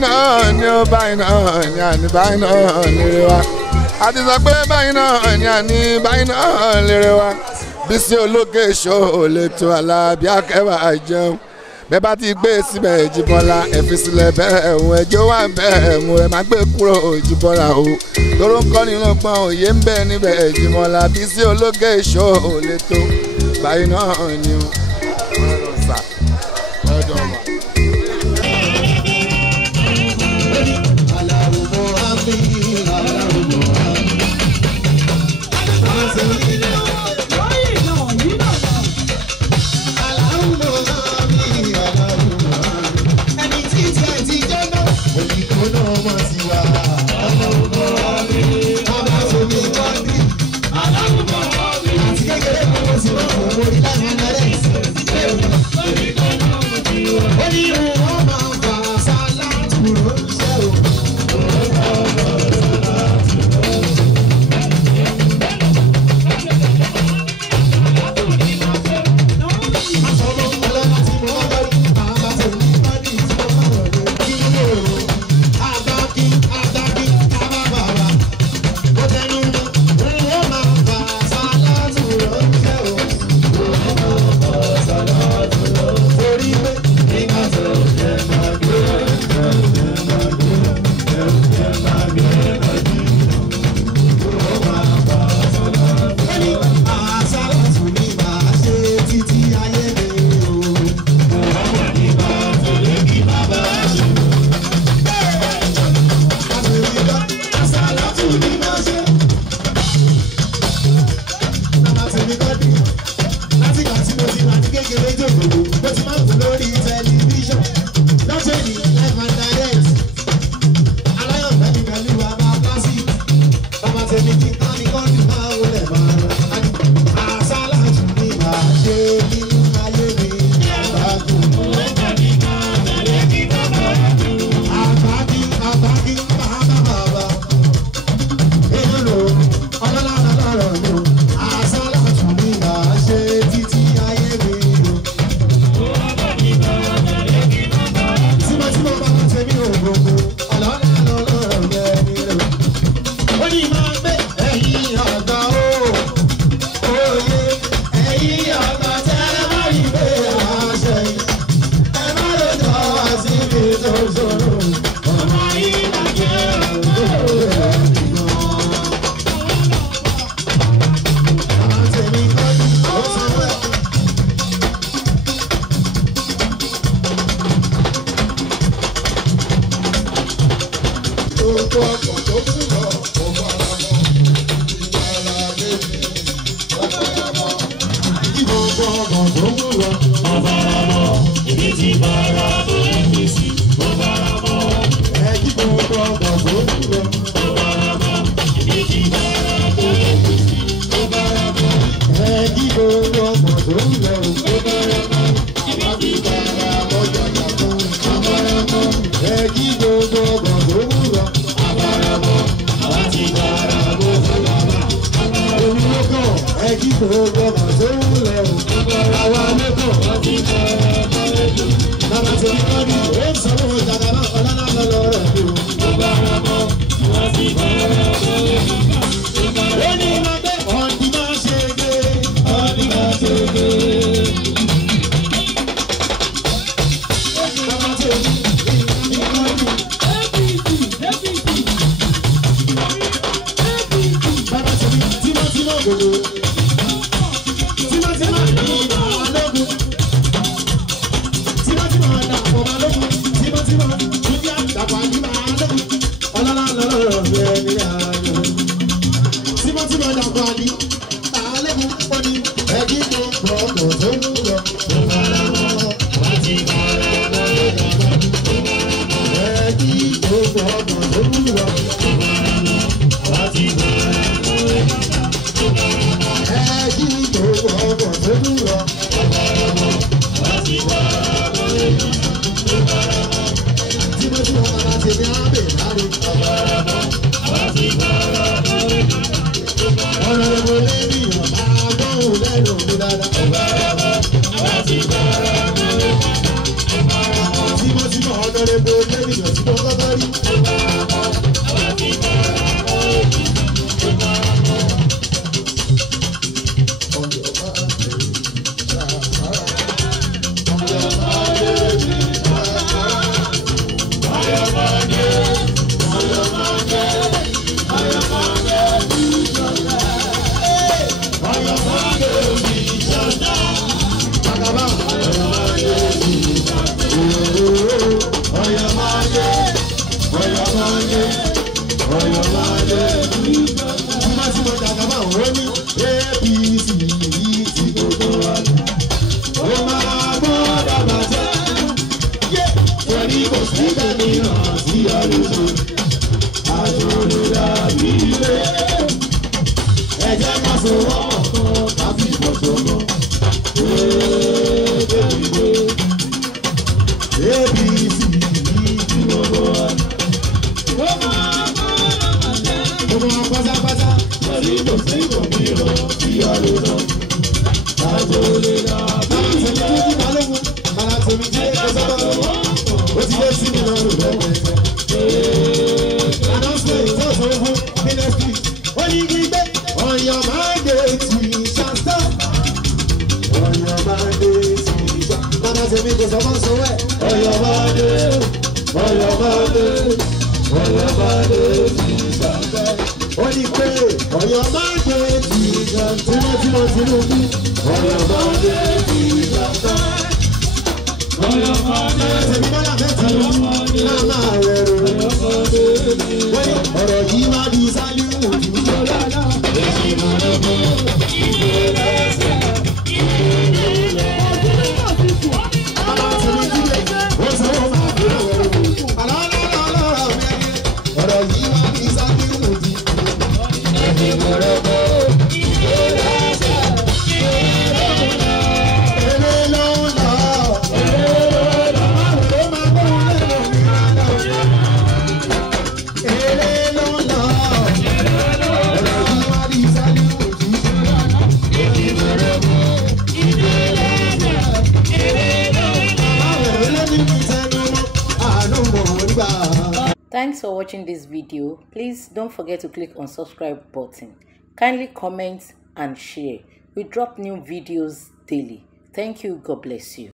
náà ni ó báyìí náà ni àní báyìí náà lérè wa àti sọ pé báyìí náà ni àní báyìí náà lérè wa Bísí Olókè Show lè tó Alábí Akẹ́wà jẹun bẹ́ẹ̀ bá ti gbé síbẹ̀ Jíbọ́lá ẹ fi sílẹ̀ bẹ́ẹ̀ ẹ̀hún ẹjọ́ wà bẹ́ẹ̀ mú ẹ má gbé kúrò Jíbọ́lá o tóró ń kọ́ nínú pọ́n òye ń bẹ níbẹ̀ Jíbọ́lá Bísí Olókè Show lè tó báyìí náà ni o. Honorable Thanks for watching this video. Please don't forget to click on subscribe button. Kindly comment and share. We drop new videos daily. Thank you. God bless you.